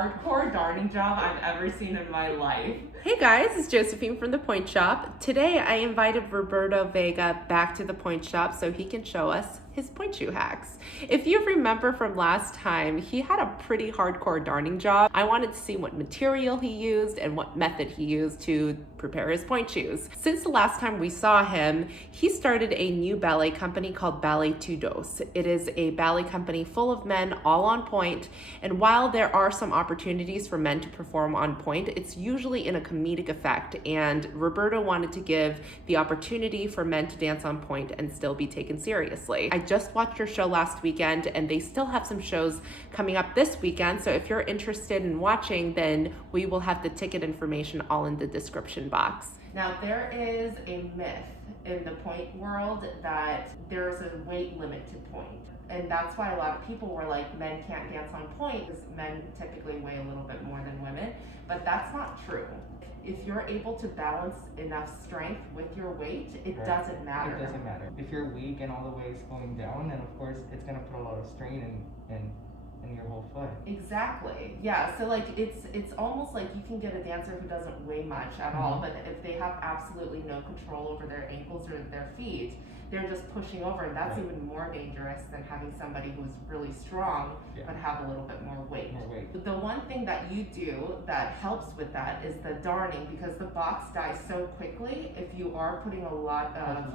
hardcore darning job I've ever seen in my life. Hey guys, it's Josephine from the Pointe Shop. Today I invited Roberto Vega back to the Pointe Shop so he can show us his pointe shoe hacks. If you remember from last time, he had a pretty hardcore darning job. I wanted to see what material he used and what method he used to prepare his pointe shoes. Since the last time we saw him, he started a new ballet company called Ballet Dos. It is a ballet company full of men all on pointe, and while there are some opportunities for men to perform on pointe, it's usually in a comedic effect, and Roberto wanted to give the opportunity for men to dance on pointe and still be taken seriously. I just watched your show last weekend, and they still have some shows coming up this weekend, so if you're interested in watching, then we will have the ticket information all in the description box. Now, there is a myth in the pointe world that there's a weight limit to pointe. And that's why a lot of people were like, men can't dance on pointe because men typically weigh a little bit more than women. But that's not true. If you're able to balance enough strength with your weight, it doesn't matter. It doesn't matter. If you're weak and all the way is going down, then of course it's going to put a lot of strain in your whole foot. Exactly. Yeah. So like it's almost like you can get a dancer who doesn't weigh much at all, but if they have absolutely no control over their ankles or their feet, they're just pushing over, and that's even more dangerous than having somebody who's really strong but have a little bit more weight. The one thing that you do that helps with that is the darning, because the box dies so quickly if you are putting a lot of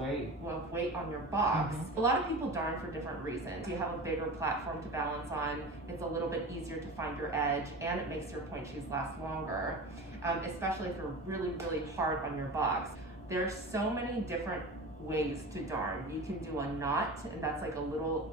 weight on your box. A lot of people darn for different reasons. You have a bigger platform to balance on, it's a little bit easier to find your edge, and it makes your pointe shoes last longer, especially if you're really, really hard on your box. There's so many different ways to darn. You can do a knot, and that's like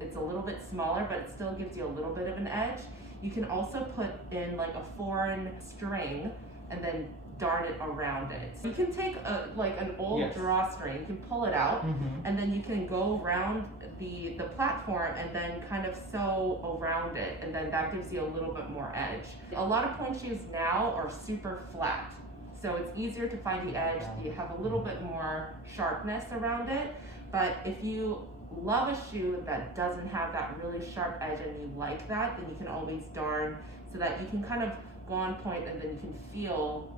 it's a little bit smaller, but it still gives you a little bit of an edge. You can also put in like a foreign string and then darn it around it. So you can take an old drawstring, you can pull it out, and then you can go around the platform and then kind of sew around it, and then that gives you a little bit more edge. A lot of pointe shoes now are super flat, so it's easier to find the edge. You have a little bit more sharpness around it, but if you love a shoe that doesn't have that really sharp edge and you like that, then you can always darn so that you can kind of go on pointe and then you can feel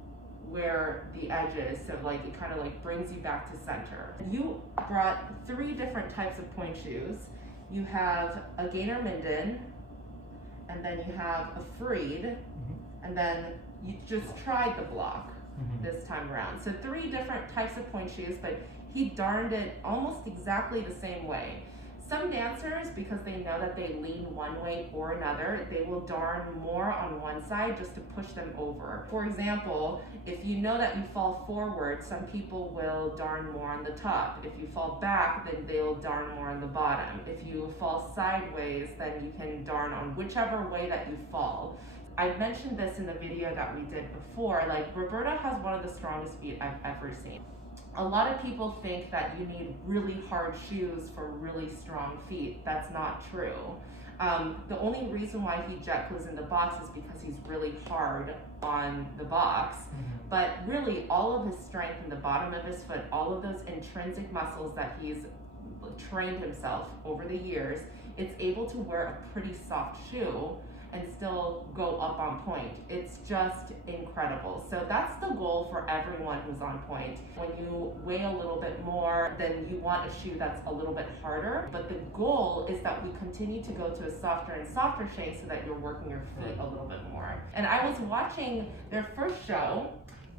where the edge is, so like it kind of like brings you back to center. You brought 3 different types of pointe shoes. You have a Gainer Minden, and then you have a Freed, and then you just tried the block this time around. So 3 different types of pointe shoes, but he darned it almost exactly the same way. Some dancers, because they know that they lean one way or another, they will darn more on one side just to push them over. For example, if you know that you fall forward, some people will darn more on the top. If you fall back, then they'll darn more on the bottom. If you fall sideways, then you can darn on whichever way that you fall. I mentioned this in the video that we did before, like Roberto has one of the strongest feet I've ever seen. A lot of people think that you need really hard shoes for really strong feet. That's not true. The only reason why he jet glues in the box is because he's really hard on the box. But really, all of his strength in the bottom of his foot, all of those intrinsic muscles that he's trained himself over the years, it's able to wear a pretty soft shoe and still go up on pointe. It's just incredible. So that's the goal for everyone who's on pointe. When you weigh a little bit more, then you want a shoe that's a little bit harder. But the goal is that we continue to go to a softer and softer shape so that you're working your feet a little bit more. And I was watching their first show,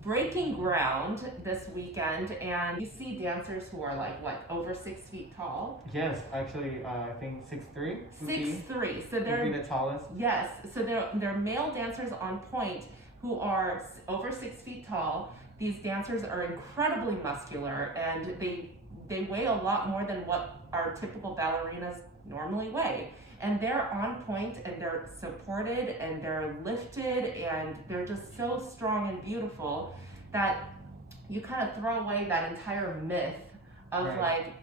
Breaking Ground, this weekend, and you see dancers who are like, what, over 6 feet tall? Yes, actually, I think 6'3". 6'3". So they're the tallest. Yes, so they're male dancers on pointe who are over 6 feet tall. These dancers are incredibly muscular, and they weigh a lot more than what our typical ballerinas normally weigh. And they're on pointe, and they're supported, and they're lifted, and they're just so strong and beautiful that you kind of throw away that entire myth of like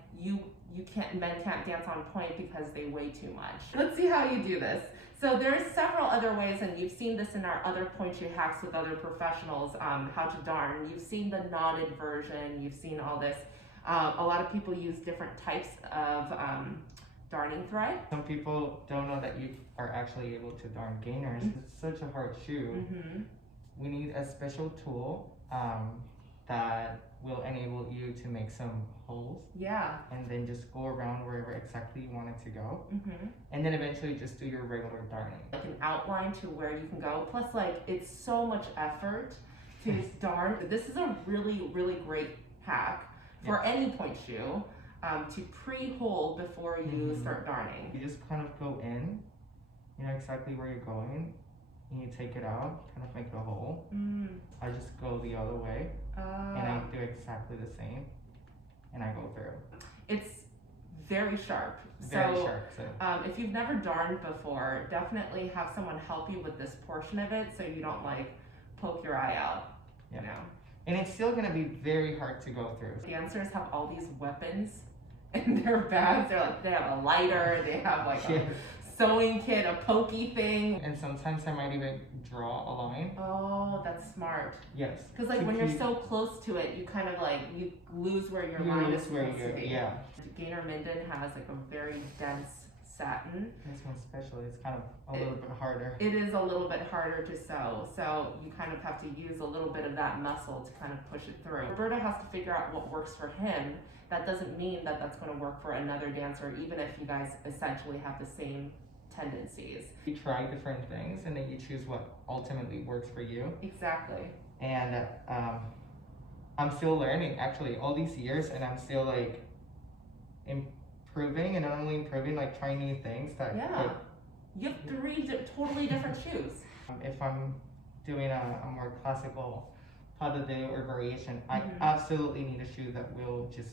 men can't dance on pointe because they weigh too much. Let's see how you do this. So there's several other ways, and you've seen this in our other pointe shoe hacks with other professionals, how to darn. You've seen the knotted version, you've seen all this. A lot of people use different types of darning thread. Some people don't know that you are actually able to darn gainers. It's such a hard shoe. We need a special tool that will enable you to make some holes. Yeah. And then just go around wherever exactly you want it to go. And then eventually just do your regular darning. Like an outline to where you can go. Plus, like, it's so much effort to darn. This is a really, really great hack for any point shoe to pre-hole before you start darning. You just kind of go in, you know exactly where you're going, and you take it out, kind of make a hole. I just go the other way, and I do exactly the same, and I go through. It's very sharp. Very sharp. So If you've never darned before, definitely have someone help you with this portion of it so you don't like poke your eye out. You know. And it's still gonna be very hard to go through. Dancers have all these weapons in their bags. They have a lighter, they have like a sewing kit, a pokey thing. And sometimes I might even draw a line. Oh, that's smart. Yes. Because like when you're so close to it, you kind of like, you lose where your line is supposed to be. Yeah. Gainer Minden has like a very dense satin. This one's special. It's kind of a little bit harder. It is a little bit harder to sew, so you kind of have to use a little bit of that muscle to kind of push it through. Roberto has to figure out what works for him. That doesn't mean that that's going to work for another dancer, even if you guys essentially have the same tendencies. You try different things and then you choose what ultimately works for you. Exactly. And I'm still learning actually all these years, and I'm still like improving, and not only improving, like trying new things that you have three totally different shoes. If I'm doing a more classical pas de deux or variation, I absolutely need a shoe that will just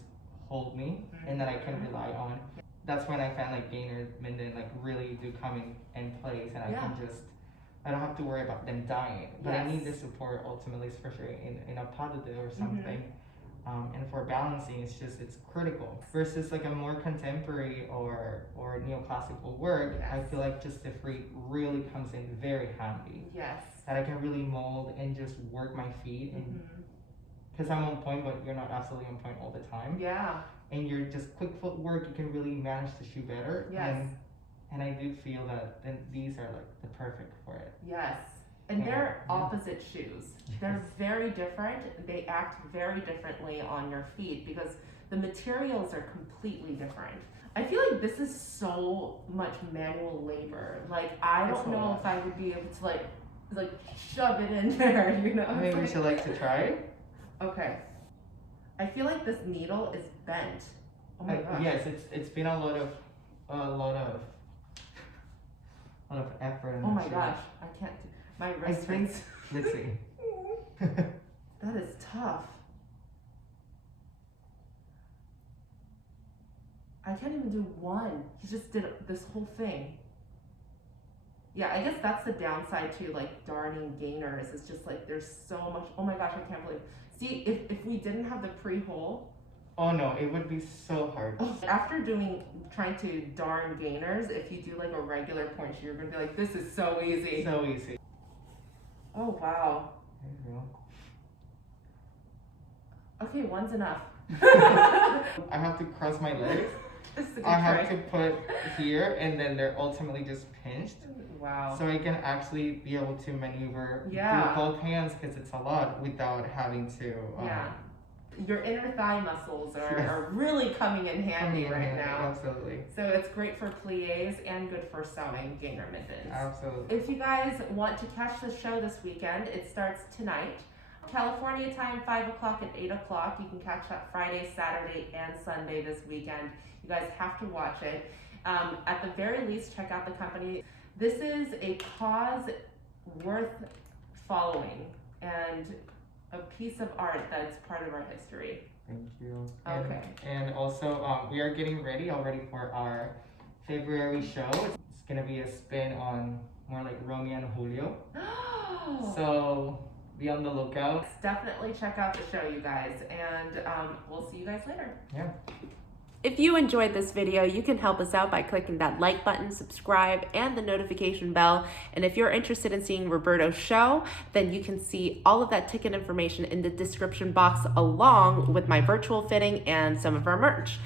hold me and that I can rely on. That's when I find like Gainer Minden like really do come in place, and I don't have to worry about them dying. But I need the support ultimately, especially in a pas de deux or something. And for balancing, it's critical. Versus like a more contemporary or neoclassical work, I feel like just the free really comes in very handy. Yes. That I can really mold and just work my feet, and because I'm on point, but you're not absolutely on point all the time. Yeah. And you're just quick footwork, you can really manage the shoe better. Yes. And I do feel that these are like the perfect for it. Yes. And they're opposite shoes. They're very different. They act very differently on your feet because the materials are completely different. I feel like this is so much manual labor. Like, I don't know if I would be able to like shove it in there, you know? Maybe would you like to try it? Okay. I feel like this needle is bent. Oh my gosh. Yes, it's been a lot of effort. Oh my gosh, I can't do. My wrist hurts. Let's see. That is tough. I can't even do one. He just did this whole thing. Yeah, I guess that's the downside to like darning gainers. It's just like there's so much. Oh my gosh, I can't believe. See, if we didn't have the pre-hole. Oh no, it would be so hard. After trying to darn gainers, if you do like a regular point shoe, you're gonna be like, this is so easy. So easy. Oh wow. There you go. Okay, one's enough. I have to cross my legs. This is a good I have try. to put here, and then they're ultimately just pinched. Wow. So I can actually be able to maneuver through both hands, because it's a lot, without having to. Your inner thigh muscles are really coming in handy right now. Absolutely. So it's great for plies and good for sewing Gainer Middens. Absolutely. If you guys want to catch the show this weekend, it starts tonight. California time, 5 o'clock and 8 o'clock. You can catch that Friday, Saturday, and Sunday this weekend. You guys have to watch it. At the very least, check out the company. This is a cause worth following and a piece of art that's part of our history. Thank you. Okay. And also, we are getting ready already for our February show. It's gonna be a spin on more like Romeo and Julio. So be on the lookout. Definitely check out the show, you guys, and we'll see you guys later. Yeah. If you enjoyed this video, you can help us out by clicking that like button, subscribe, and the notification bell. And if you're interested in seeing Roberto's show, then you can see all of that ticket information in the description box, along with my virtual fitting and some of our merch.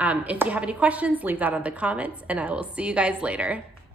If you have any questions, leave that in the comments, and I will see you guys later.